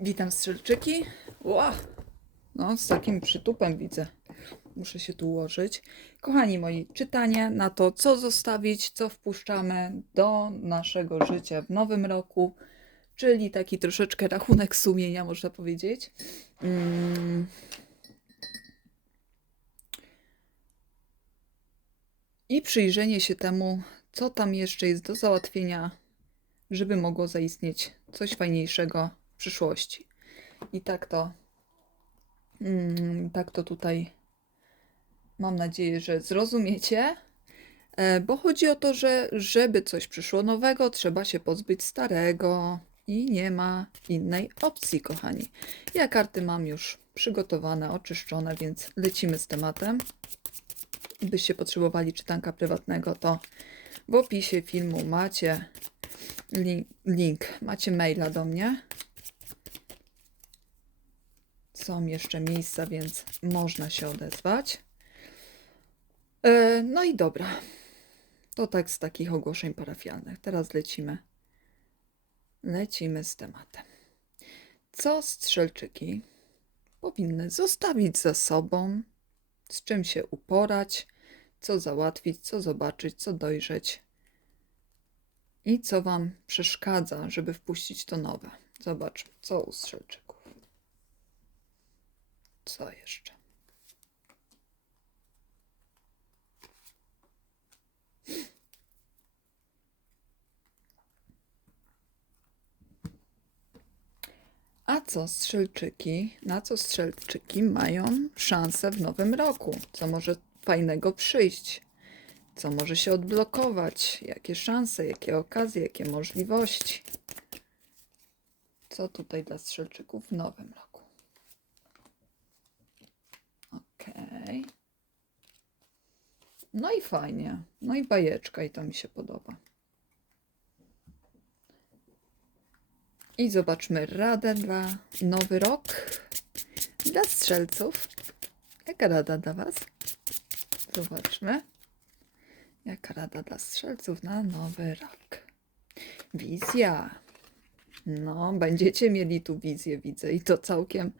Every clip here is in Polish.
Witam strzelczyki. Ła! No, z takim przytupem widzę. Muszę się tu ułożyć. Kochani moi, czytanie na to, co zostawić, co wpuszczamy do naszego życia w nowym roku, czyli taki troszeczkę rachunek sumienia, można powiedzieć. Mm. I przyjrzenie się temu, co tam jeszcze jest do załatwienia, żeby mogło zaistnieć coś fajniejszego przyszłości. I tak to, mm, tak to tutaj mam nadzieję, że zrozumiecie, e, bo chodzi o to, że żeby coś przyszło nowego, trzeba się pozbyć starego i nie ma innej opcji, kochani. Ja karty mam już przygotowane, oczyszczone, więc lecimy z tematem. Byście potrzebowali czytanka prywatnego, to w opisie filmu macie link, link macie maila do mnie. Są jeszcze miejsca, więc można się odezwać. E, no i dobra. To tak z takich ogłoszeń parafialnych. Teraz lecimy. Lecimy z tematem. Co strzelczyki powinny zostawić za sobą, z czym się uporać, co załatwić, co zobaczyć, co dojrzeć i co Wam przeszkadza, żeby wpuścić to nowe. Zobaczmy, co u strzelczyków. Co jeszcze? A co strzelczyki? Na co strzelczyki mają szansę w nowym roku? Co może fajnego przyjść? Co może się odblokować? Jakie szanse, jakie okazje, jakie możliwości? Co tutaj dla strzelczyków w nowym roku? No i fajnie. No i bajeczka i to mi się podoba. I zobaczmy radę dla nowy rok dla strzelców. Jaka rada dla Was? Zobaczmy. Jaka rada dla strzelców na nowy rok? Wizja. No, będziecie mieli tu wizję, widzę, i to całkiem,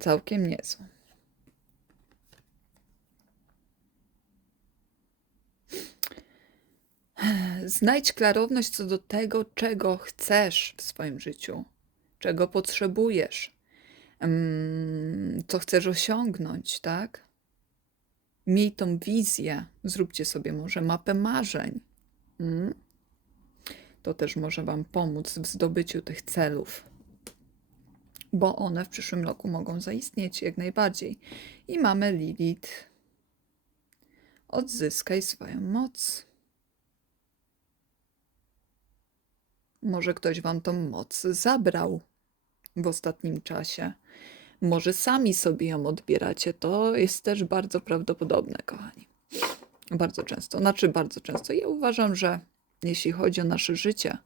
całkiem niezłą. Znajdź klarowność co do tego, czego chcesz w swoim życiu, czego potrzebujesz, co chcesz osiągnąć, tak? Miej tą wizję, zróbcie sobie może mapę marzeń. Mm? To też może Wam pomóc w zdobyciu tych celów, bo one w przyszłym roku mogą zaistnieć jak najbardziej. I mamy Lilith. Odzyskaj swoją moc. Może ktoś Wam tą moc zabrał w ostatnim czasie. Może sami sobie ją odbieracie. To jest też bardzo prawdopodobne, kochani. Bardzo często. Znaczy, bardzo często. Ja uważam, że jeśli chodzi o nasze życie,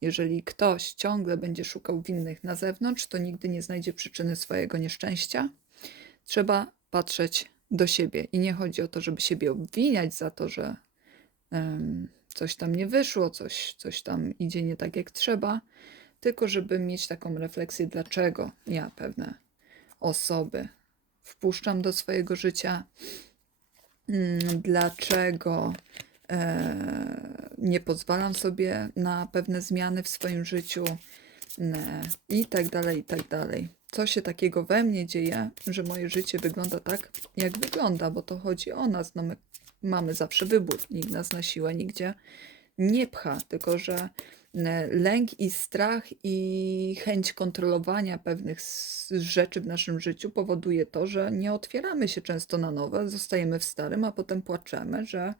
jeżeli ktoś ciągle będzie szukał winnych na zewnątrz, to nigdy nie znajdzie przyczyny swojego nieszczęścia. Trzeba patrzeć do siebie i nie chodzi o to, żeby siebie obwiniać za to, że em, coś tam nie wyszło, coś, coś tam idzie nie tak jak trzeba, tylko żeby mieć taką refleksję, dlaczego ja pewne osoby wpuszczam do swojego życia, mm, dlaczego e, nie pozwalam sobie na pewne zmiany w swoim życiu ne, i tak dalej, i tak dalej. Co się takiego we mnie dzieje, że moje życie wygląda tak, jak wygląda, bo to chodzi o nas. No my mamy zawsze wybór. Nikt nas na siłę nigdzie nie pcha, tylko że e, lęk i strach i chęć kontrolowania pewnych rzeczy w naszym życiu powoduje to, że nie otwieramy się często na nowe, zostajemy w starym, a potem płaczemy, że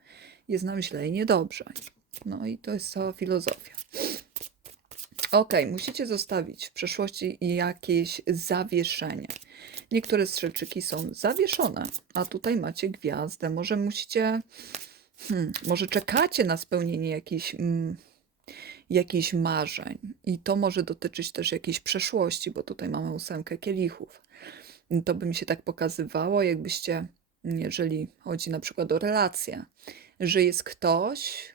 jest nam źle i niedobrze. No i to jest cała filozofia. Okej, musicie zostawić w przeszłości jakieś zawieszenie. Niektóre strzelczyki są zawieszone, a tutaj macie gwiazdę. Może musicie, hmm, może czekacie na spełnienie jakichś, mm, jakichś marzeń. I to może dotyczyć też jakiejś przeszłości, bo tutaj mamy ósemkę kielichów. To by mi się tak pokazywało, jakbyście, jeżeli chodzi na przykład o relacje, że jest ktoś,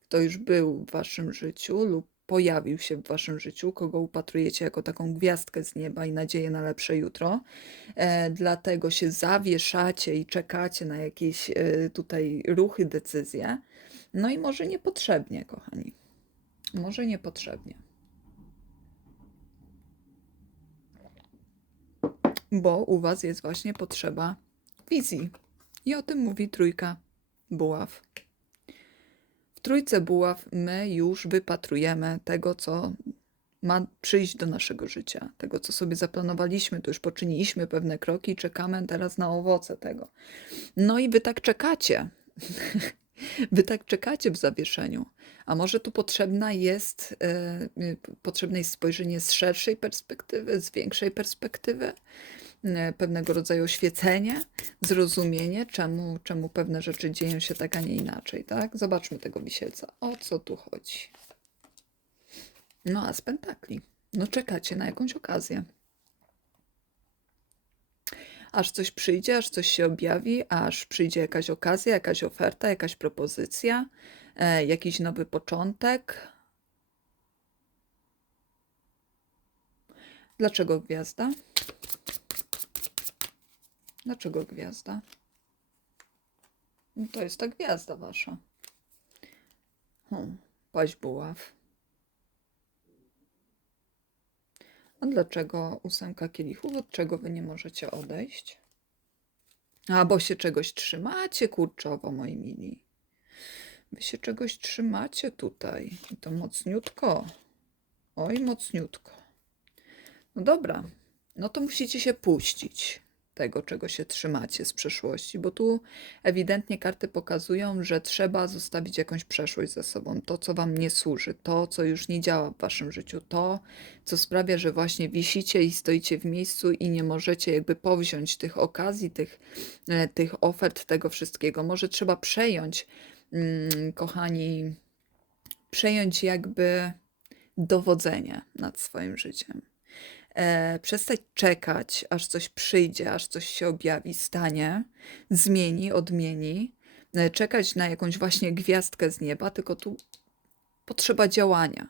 kto już był w waszym życiu lub pojawił się w waszym życiu, kogo upatrujecie jako taką gwiazdkę z nieba i nadzieję na lepsze jutro. E, dlatego się zawieszacie i czekacie na jakieś e, tutaj ruchy, decyzje. No i może niepotrzebnie, kochani. Może niepotrzebnie. Bo u was jest właśnie potrzeba wizji. I o tym mówi trójka buław. Trójce buław my już wypatrujemy tego, co ma przyjść do naszego życia, tego, co sobie zaplanowaliśmy, to już poczyniliśmy pewne kroki czekamy teraz na owoce tego. No i wy tak czekacie. Wy tak czekacie w zawieszeniu. A może tu potrzebna jest, e, y, potrzebne jest spojrzenie z szerszej perspektywy, z większej perspektywy, pewnego rodzaju oświecenie, zrozumienie, czemu, czemu pewne rzeczy dzieją się tak, a nie inaczej, tak? Zobaczmy tego wisielca. O co tu chodzi? No, a z pentakli. No, czekacie na jakąś okazję. Aż coś przyjdzie, aż coś się objawi, aż przyjdzie jakaś okazja, jakaś oferta, jakaś propozycja, e, jakiś nowy początek. Dlaczego gwiazda? Dlaczego gwiazda? No to jest ta gwiazda wasza. Hmm, paść buław. A dlaczego ósemka kielichów? Od czego wy nie możecie odejść? A, bo się czegoś trzymacie, kurczowo, moi mili. Wy się czegoś trzymacie tutaj. I to mocniutko. Oj, mocniutko. No dobra, no to musicie się puścić tego, czego się trzymacie z przeszłości, bo tu ewidentnie karty pokazują, że trzeba zostawić jakąś przeszłość za sobą, to, co wam nie służy, to, co już nie działa w waszym życiu, to, co sprawia, że właśnie wisicie i stoicie w miejscu i nie możecie jakby powziąć tych okazji, tych, e, tych ofert, tego wszystkiego. Może trzeba przejąć, mm, kochani, przejąć jakby dowodzenie nad swoim życiem e, przestać czekać, aż coś przyjdzie, aż coś się objawi, stanie, zmieni, odmieni, e, czekać na jakąś właśnie gwiazdkę z nieba, tylko tu potrzeba działania,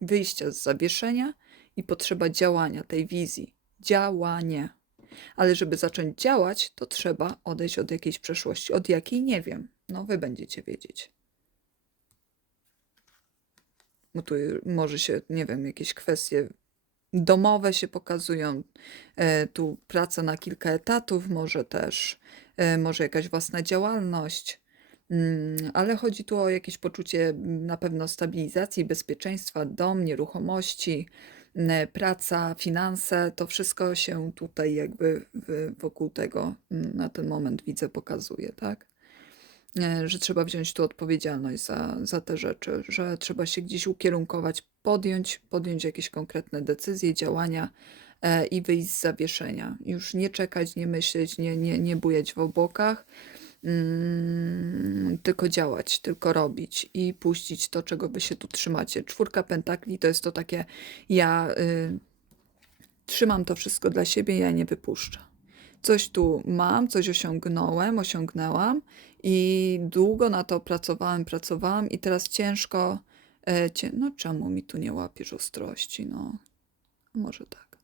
wyjścia z zawieszenia i potrzeba działania tej wizji. Działanie. Ale żeby zacząć działać, to trzeba odejść od jakiejś przeszłości. Od jakiej nie wiem. No, wy będziecie wiedzieć. Bo tu może się, nie wiem, jakieś kwestie domowe się pokazują. E, tu praca na kilka etatów, może też, e, może jakaś własna działalność, mm, ale chodzi tu o jakieś poczucie mm, na pewno stabilizacji, bezpieczeństwa, dom, nieruchomości, praca, finanse. To wszystko się tutaj jakby wokół tego mm, na ten moment widzę pokazuje, tak? E, że trzeba wziąć tu odpowiedzialność za, za te rzeczy, że trzeba się gdzieś ukierunkować, podjąć, podjąć jakieś konkretne decyzje, działania e, i wyjść z zawieszenia. Już nie czekać, nie myśleć, nie, nie, nie bujać w obłokach, mm, tylko działać, tylko robić i puścić to, czego wy się tu trzymacie. Czwórka pentakli to jest to takie, ja y, trzymam to wszystko dla siebie, ja nie wypuszczę coś tu mam, coś osiągnąłem, osiągnęłam i długo na to pracowałem, pracowałam i teraz ciężko, cię, no czemu mi tu nie łapiesz ostrości, no może tak.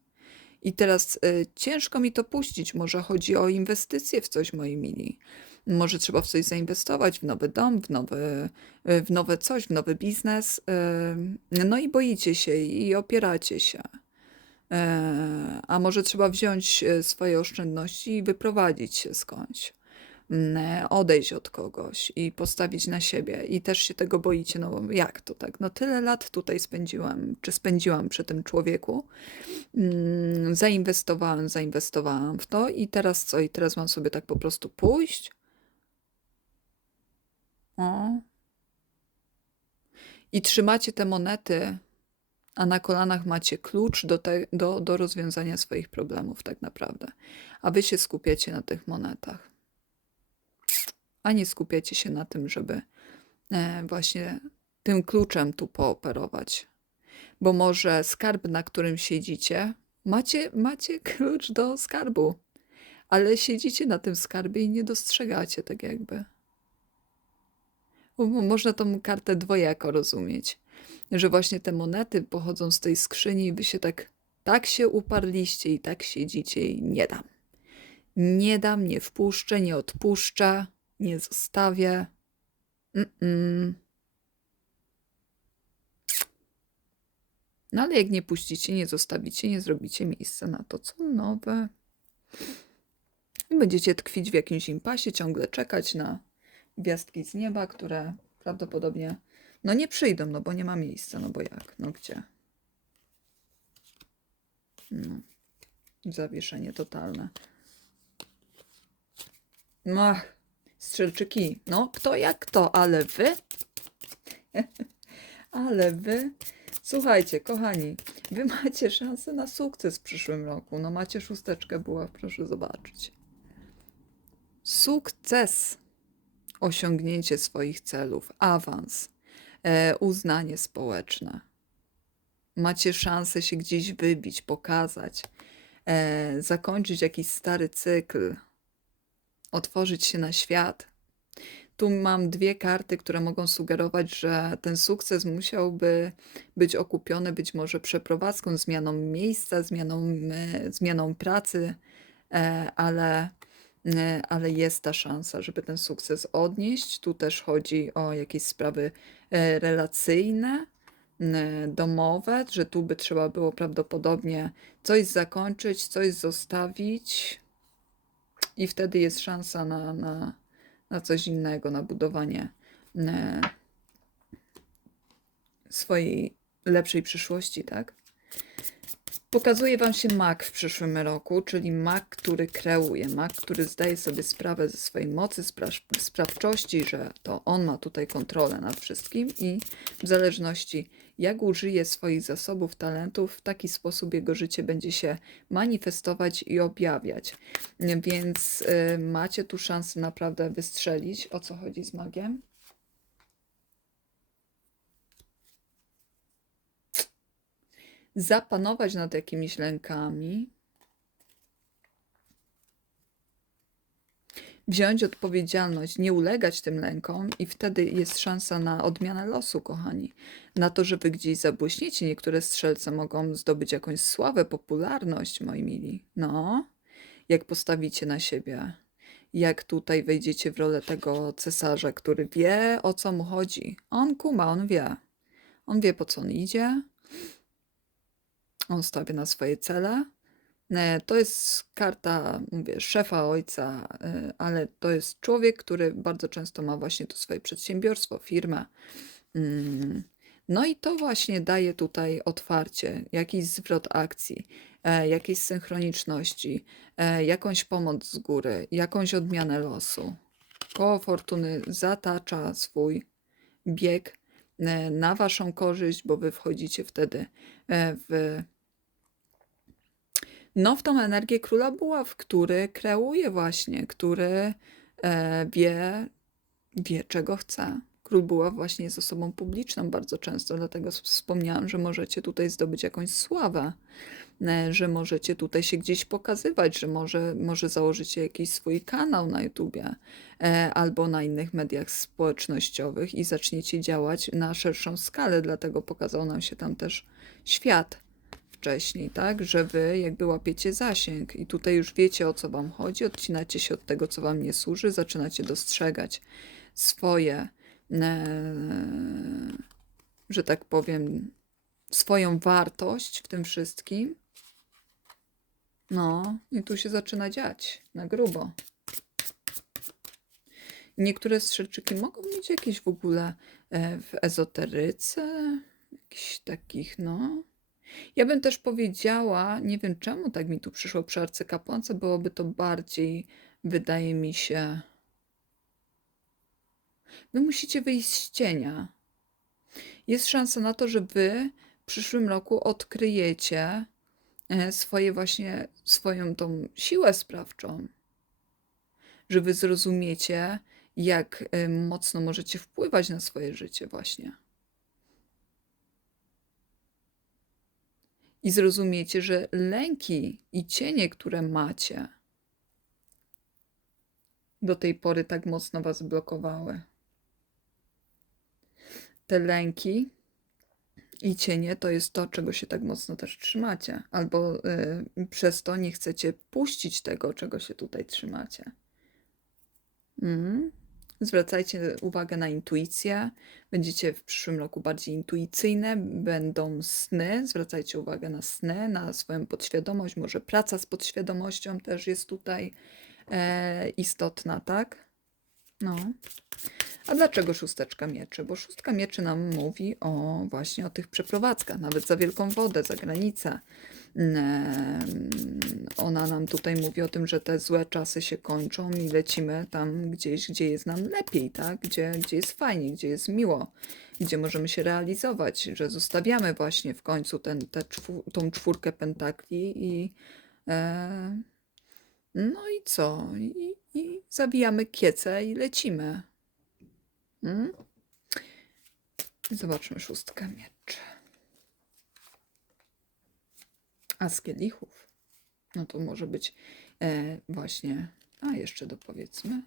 I teraz e, ciężko mi to puścić, może chodzi o inwestycje w coś, moi mili. Może trzeba w coś zainwestować, w nowy dom, w nowe, e, w nowe coś, w nowy biznes. E, no i boicie się i opieracie się. E, a może trzeba wziąć e, swoje oszczędności i wyprowadzić się skądś, e, odejść od kogoś i postawić na siebie. I też się tego boicie, no jak to tak? No tyle lat tutaj spędziłam, czy spędziłam przy tym człowieku, mm, zainwestowałam, zainwestowałam w to i teraz co? I teraz mam sobie tak po prostu pójść? O. I trzymacie te monety a na kolanach macie klucz do, te, do, do rozwiązania swoich problemów, tak naprawdę. A wy się skupiacie na tych monetach. A nie skupiacie się na tym, żeby e, właśnie tym kluczem tu pooperować. Bo może skarb, na którym siedzicie, macie, macie klucz do skarbu, ale siedzicie na tym skarbie i nie dostrzegacie tak jakby. Można tą kartę dwojako rozumieć, że właśnie te monety pochodzą z tej skrzyni i wy się tak, tak się uparliście i tak siedzicie i nie dam. Nie dam, nie wpuszczę, nie odpuszczę, nie zostawię. Mm-mm. No ale jak nie puścicie, nie zostawicie, nie zrobicie miejsca na to, co nowe. I będziecie tkwić w jakimś impasie, ciągle czekać na gwiazdki z nieba, które prawdopodobnie no nie przyjdą, no bo nie ma miejsca, no bo jak, no gdzie? No. Zawieszenie totalne. Ach, strzelczyki. No, kto jak kto, ale wy? ale wy? Słuchajcie, kochani, wy macie szansę na sukces w przyszłym roku. No macie szósteczkę była, proszę zobaczyć. Sukces! Osiągnięcie swoich celów, awans, e, uznanie społeczne. Macie szansę się gdzieś wybić, pokazać, e, zakończyć jakiś stary cykl, otworzyć się na świat. Tu mam dwie karty, które mogą sugerować, że ten sukces musiałby być okupiony być może przeprowadzką, zmianą miejsca, zmianą, e, zmianą pracy, e, ale, e, ale jest ta szansa, żeby ten sukces odnieść. Tu też chodzi o jakieś sprawy relacyjne, domowe, że tu by trzeba było prawdopodobnie coś zakończyć, coś zostawić i wtedy jest szansa na, na, na coś innego, na budowanie e, swojej lepszej przyszłości, tak? Pokazuje Wam się mak w przyszłym roku, czyli mak, który kreuje, mak, który zdaje sobie sprawę ze swojej mocy, spra- sprawczości, że to on ma tutaj kontrolę nad wszystkim i w zależności jak użyje swoich zasobów, talentów, w taki sposób jego życie będzie się manifestować i objawiać. Więc y, macie tu szansę naprawdę wystrzelić. O co chodzi z magiem? Zapanować nad jakimiś lękami. Wziąć odpowiedzialność, nie ulegać tym lękom, i wtedy jest szansa na odmianę losu, kochani. Na to, że wy gdzieś zabłyśniecie. Niektóre strzelce mogą zdobyć jakąś sławę, popularność, moi mili. No, jak postawicie na siebie, jak tutaj wejdziecie w rolę tego cesarza, który wie o co mu chodzi. On kuma, on wie. On wie po co on idzie. On stawia na swoje cele. E, To jest karta, mówię, szefa, ojca, e, ale to jest człowiek, który bardzo często ma właśnie to swoje przedsiębiorstwo, firmę. Mm, No i to właśnie daje tutaj otwarcie, jakiś zwrot akcji, e, jakiejś synchroniczności, jakąś pomoc z góry, jakąś odmianę losu. Koło fortuny zatacza swój bieg na waszą korzyść, bo wy wchodzicie wtedy w no, w tą energię króla buław, który kreuje właśnie, który e, wie, wie czego chce. Król buław właśnie jest osobą publiczną bardzo często, dlatego wspomniałam, że możecie tutaj zdobyć jakąś sławę, e, że możecie tutaj się gdzieś pokazywać, że może, może założycie jakiś swój kanał na YouTubie e, albo na innych mediach społecznościowych i zaczniecie działać na szerszą skalę, dlatego pokazał nam się tam też świat wcześniej, tak? Że wy jakby łapiecie zasięg i tutaj już wiecie o co wam chodzi, odcinacie się od tego, co wam nie służy, zaczynacie dostrzegać swoje, e, że tak powiem, swoją wartość w tym wszystkim. No, i tu się zaczyna dziać na grubo. Niektóre strzelczyki mogą mieć jakieś w ogóle e, w ezoteryce, jakichś takich, no, ja bym też powiedziała, nie wiem czemu tak mi tu przyszło przy arcykapłance, byłoby to bardziej, wydaje mi się. Wy musicie wyjść z cienia. Jest szansa na to, że wy w przyszłym roku odkryjecie e, swoje właśnie, swoją tą siłę sprawczą. Że wy zrozumiecie, jak e, mocno możecie wpływać na swoje życie właśnie. I zrozumiecie, że lęki i cienie, które macie, do tej pory tak mocno was blokowały. te lęki i cienie to jest to, czego się tak mocno też trzymacie, albo y, przez to nie chcecie puścić tego, czego się tutaj trzymacie. Mhm. Zwracajcie uwagę na intuicję. Będziecie w przyszłym roku bardziej intuicyjne, będą sny. Zwracajcie uwagę na sny, na swoją podświadomość. Może praca z podświadomością też jest tutaj e, istotna, tak? No. A dlaczego szósteczka mieczy? Bo szóstka mieczy nam mówi o właśnie o tych przeprowadzkach, nawet za wielką wodę, za granicę. Ona nam tutaj mówi o tym, że te złe czasy się kończą i lecimy tam gdzieś, gdzie jest nam lepiej, tak? Gdzie, gdzie jest fajnie, gdzie jest miło, gdzie możemy się realizować, że zostawiamy właśnie w końcu ten, te czwór, tą czwórkę pentakli i e, no i co? I, i zawijamy kiece i lecimy. Mm? Zobaczmy szóstkę mieczy. A z kielichów? No to może być e, właśnie. A jeszcze dopowiedzmy.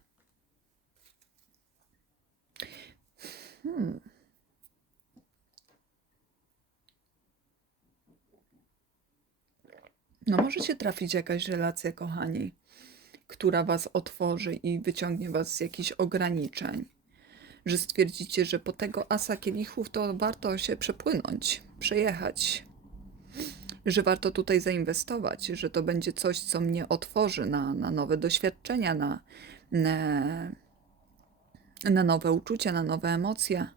Hmm. No możecie trafić jakaś relacja, kochani, która was otworzy i wyciągnie was z jakichś ograniczeń. Że stwierdzicie, że po tego asa kielichów to warto się przepłynąć, przejechać, że warto tutaj zainwestować, że to będzie coś, co mnie otworzy na, na nowe doświadczenia, na, na, nowe uczucia, na nowe emocje.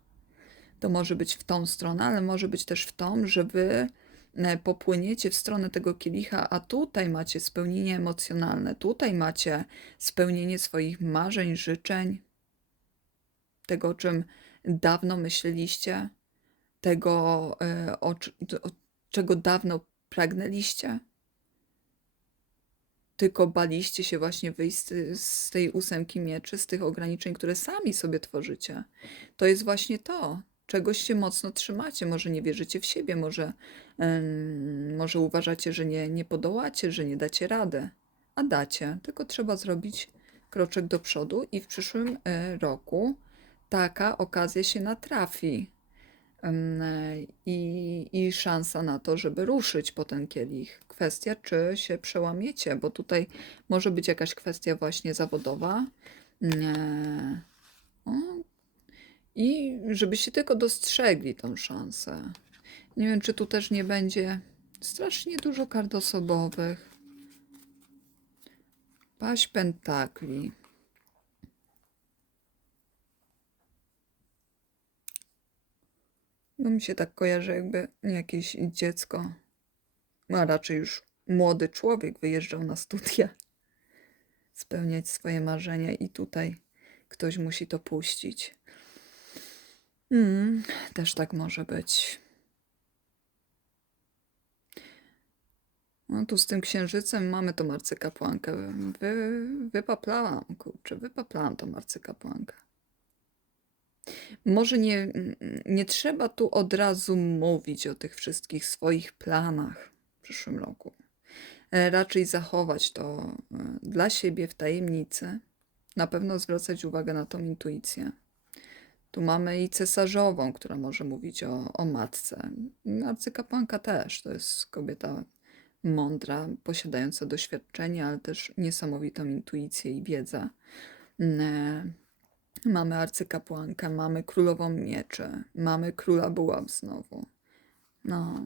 To może być w tą stronę, ale może być też w tą, że wy e, popłyniecie w stronę tego kielicha, a tutaj macie spełnienie emocjonalne, tutaj macie spełnienie swoich marzeń, życzeń, tego, o czym dawno myśleliście, tego, e, o, o, czego dawno pragnęliście. Tylko baliście się właśnie wyjść z, tej ósemki mieczy, z tych ograniczeń, które sami sobie tworzycie. To jest właśnie to. Czegoś się mocno trzymacie. Może nie wierzycie w siebie, może, może uważacie, że nie, nie podołacie, że nie dacie rady. A dacie, tylko trzeba zrobić kroczek do przodu i w przyszłym e, roku taka okazja się natrafi. E, I, I szansa na to, żeby ruszyć po ten kielich. Kwestia, czy się przełamiecie, bo tutaj może być jakaś kwestia właśnie zawodowa. Nie. O, I żebyście tylko dostrzegli tą szansę. Nie wiem, czy tu też nie będzie strasznie dużo kart osobowych. Paść pentakli. No mi się tak kojarzy, jakby jakieś dziecko, a raczej już młody człowiek wyjeżdżał na studia, spełniać swoje marzenia i tutaj ktoś musi to puścić. Mm, też tak może być. No tu z tym księżycem mamy tą arcykapłankę. Wy, wypaplałam, kurczę, wypaplałam tą arcykapłankę. Może nie, nie trzeba tu od razu mówić o tych wszystkich swoich planach w przyszłym roku. E, Raczej zachować to e, dla siebie w tajemnicy. Na pewno zwracać uwagę na tą intuicję. Tu mamy i cesarzową, która może mówić o, o matce. Arcykapłanka też. To jest kobieta mądra, posiadająca doświadczenie, ale też niesamowitą intuicję i wiedzę. Mamy arcykapłankę, mamy królową mieczy, mamy króla buław znowu. No.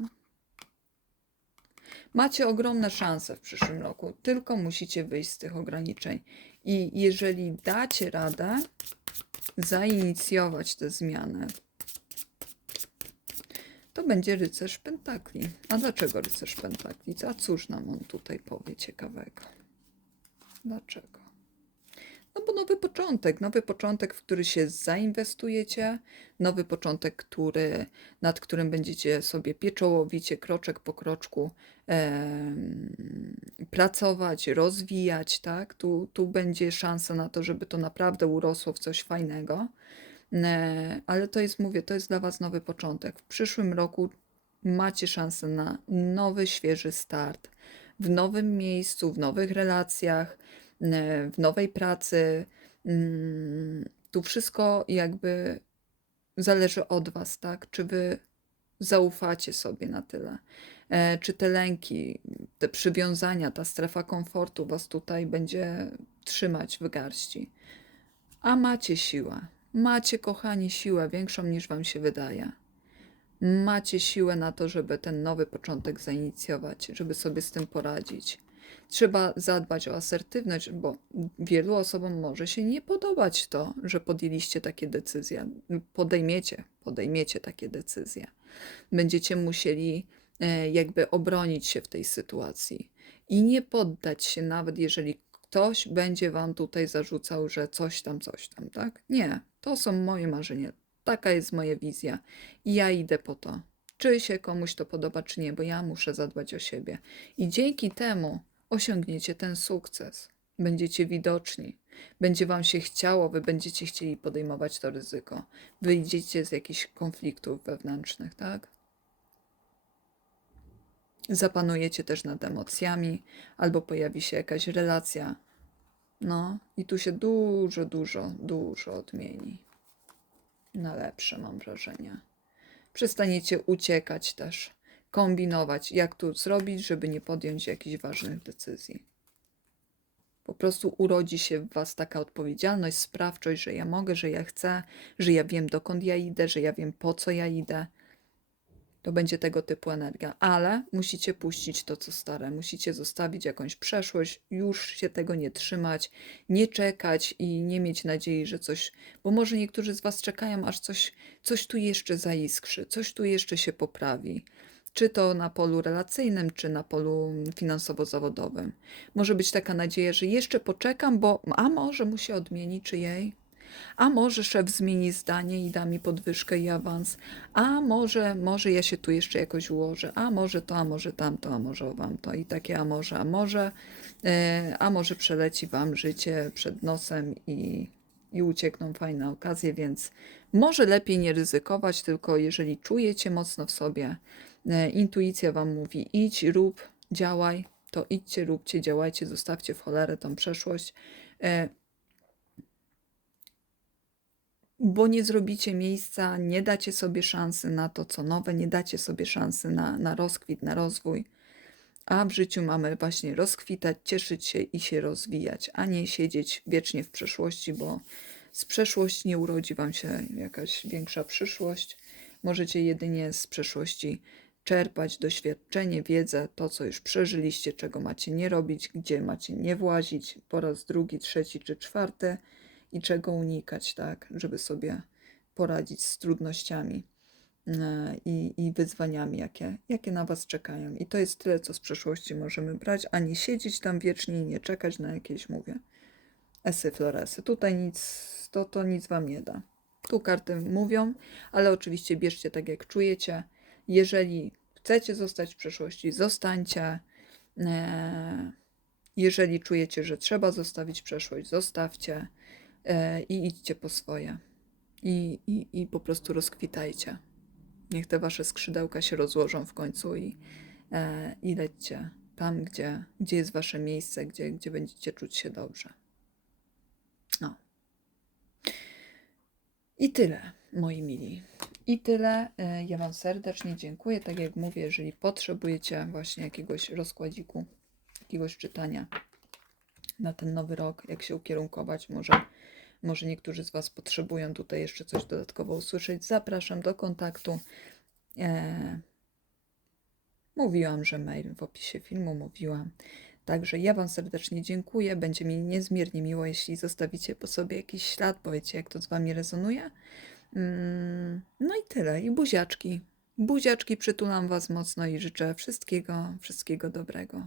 Macie ogromne szanse w przyszłym roku, tylko musicie wyjść z tych ograniczeń. I jeżeli dacie radę zainicjować te zmiany, to będzie rycerz pentakli. A dlaczego rycerz pentakli? A cóż nam on tutaj powie ciekawego? Dlaczego? No bo nowy początek, nowy początek, w który się zainwestujecie, nowy początek, który, nad którym będziecie sobie pieczołowicie, kroczek po kroczku em, pracować, rozwijać, tak? Tu, tu będzie szansa na to, żeby to naprawdę urosło w coś fajnego. E, Ale to jest, mówię, to jest dla Was nowy początek. W przyszłym roku macie szansę na nowy, świeży start w nowym miejscu, w nowych relacjach, e, w nowej pracy. Mm, Tu wszystko jakby zależy od Was, tak? Czy Wy zaufacie sobie na tyle? E, czy te lęki, te przywiązania, ta strefa komfortu Was tutaj będzie trzymać w garści? A macie siłę. Macie, kochani, siłę większą niż Wam się wydaje. Macie siłę na to, żeby ten nowy początek zainicjować, żeby sobie z tym poradzić. Trzeba zadbać o asertywność, bo wielu osobom może się nie podobać to, że podjęliście takie decyzje. Podejmiecie, podejmiecie takie decyzje. Będziecie musieli e, jakby obronić się w tej sytuacji i nie poddać się, nawet jeżeli ktoś będzie wam tutaj zarzucał, że coś tam, coś tam, tak? Nie, to są moje marzenia. Taka jest moja wizja i ja idę po to. Czy się komuś to podoba, czy nie, bo ja muszę zadbać o siebie. I dzięki temu osiągniecie ten sukces. Będziecie widoczni, będzie Wam się chciało, Wy będziecie chcieli podejmować to ryzyko. Wyjdziecie z jakichś konfliktów wewnętrznych, tak? Zapanujecie też nad emocjami, albo pojawi się jakaś relacja. No, i tu się dużo, dużo, dużo odmieni. Na lepsze, mam wrażenie. Przestaniecie uciekać też, kombinować, jak tu zrobić, żeby nie podjąć jakichś ważnych decyzji. Po prostu urodzi się w Was taka odpowiedzialność, sprawczość, że ja mogę, że ja chcę, że ja wiem dokąd ja idę, że ja wiem po co ja idę. To będzie tego typu energia, ale musicie puścić to, co stare, musicie zostawić jakąś przeszłość, już się tego nie trzymać, nie czekać i nie mieć nadziei, że coś, bo może niektórzy z Was czekają, aż coś, coś tu jeszcze zaiskrzy, coś tu jeszcze się poprawi czy to na polu relacyjnym, czy na polu finansowo-zawodowym. Może być taka nadzieja, że jeszcze poczekam, bo a może mu się odmieni, czy jej? A może szef zmieni zdanie i da mi podwyżkę i awans? A może, może ja się tu jeszcze jakoś ułożę? A może to, a może tamto, a może wam to i takie, a może, a może, e, a może przeleci wam życie przed nosem i, i uciekną fajne okazje, więc może lepiej nie ryzykować, tylko jeżeli czujecie mocno w sobie, intuicja wam mówi idź, rób, działaj, to idźcie, róbcie, działajcie, zostawcie w cholerę tą przeszłość, e, bo nie zrobicie miejsca, nie dacie sobie szansy na to, co nowe, nie dacie sobie szansy na, na rozkwit, na rozwój. A w życiu mamy właśnie rozkwitać, cieszyć się i się rozwijać, a nie siedzieć wiecznie w przeszłości, bo z przeszłości nie urodzi Wam się jakaś większa przyszłość. Możecie jedynie z przeszłości czerpać doświadczenie, wiedzę, to co już przeżyliście, czego macie nie robić, gdzie macie nie włazić po raz drugi, trzeci czy czwarty i czego unikać, tak, żeby sobie poradzić z trudnościami e, i, i wyzwaniami, jakie, jakie na Was czekają. I to jest tyle, co z przeszłości możemy brać, a nie siedzieć tam wiecznie i nie czekać na jakieś, mówię, esy, floresy. Tutaj nic, to, to nic Wam nie da. Tu karty mówią, ale oczywiście bierzcie tak, jak czujecie. Jeżeli chcecie zostać w przeszłości, zostańcie. E, jeżeli czujecie, że trzeba zostawić przeszłość, zostawcie e, i idźcie po swoje. I, i, I po prostu rozkwitajcie. Niech te wasze skrzydełka się rozłożą w końcu i, e, i lećcie tam, gdzie, gdzie jest wasze miejsce, gdzie, gdzie będziecie czuć się dobrze. No. I tyle, moi mili. I tyle. E, ja Wam serdecznie dziękuję. Tak jak mówię, jeżeli potrzebujecie właśnie jakiegoś rozkładziku, jakiegoś czytania na ten nowy rok, jak się ukierunkować, może, może niektórzy z Was potrzebują tutaj jeszcze coś dodatkowo usłyszeć, zapraszam do kontaktu. E, mówiłam, że mail w opisie filmu mówiłam. Także ja Wam serdecznie dziękuję. Będzie mi niezmiernie miło, jeśli zostawicie po sobie jakiś ślad, powiecie, jak to z Wami rezonuje. Mm, no i tyle. I buziaczki. Buziaczki przytulam Was mocno i życzę wszystkiego, wszystkiego dobrego.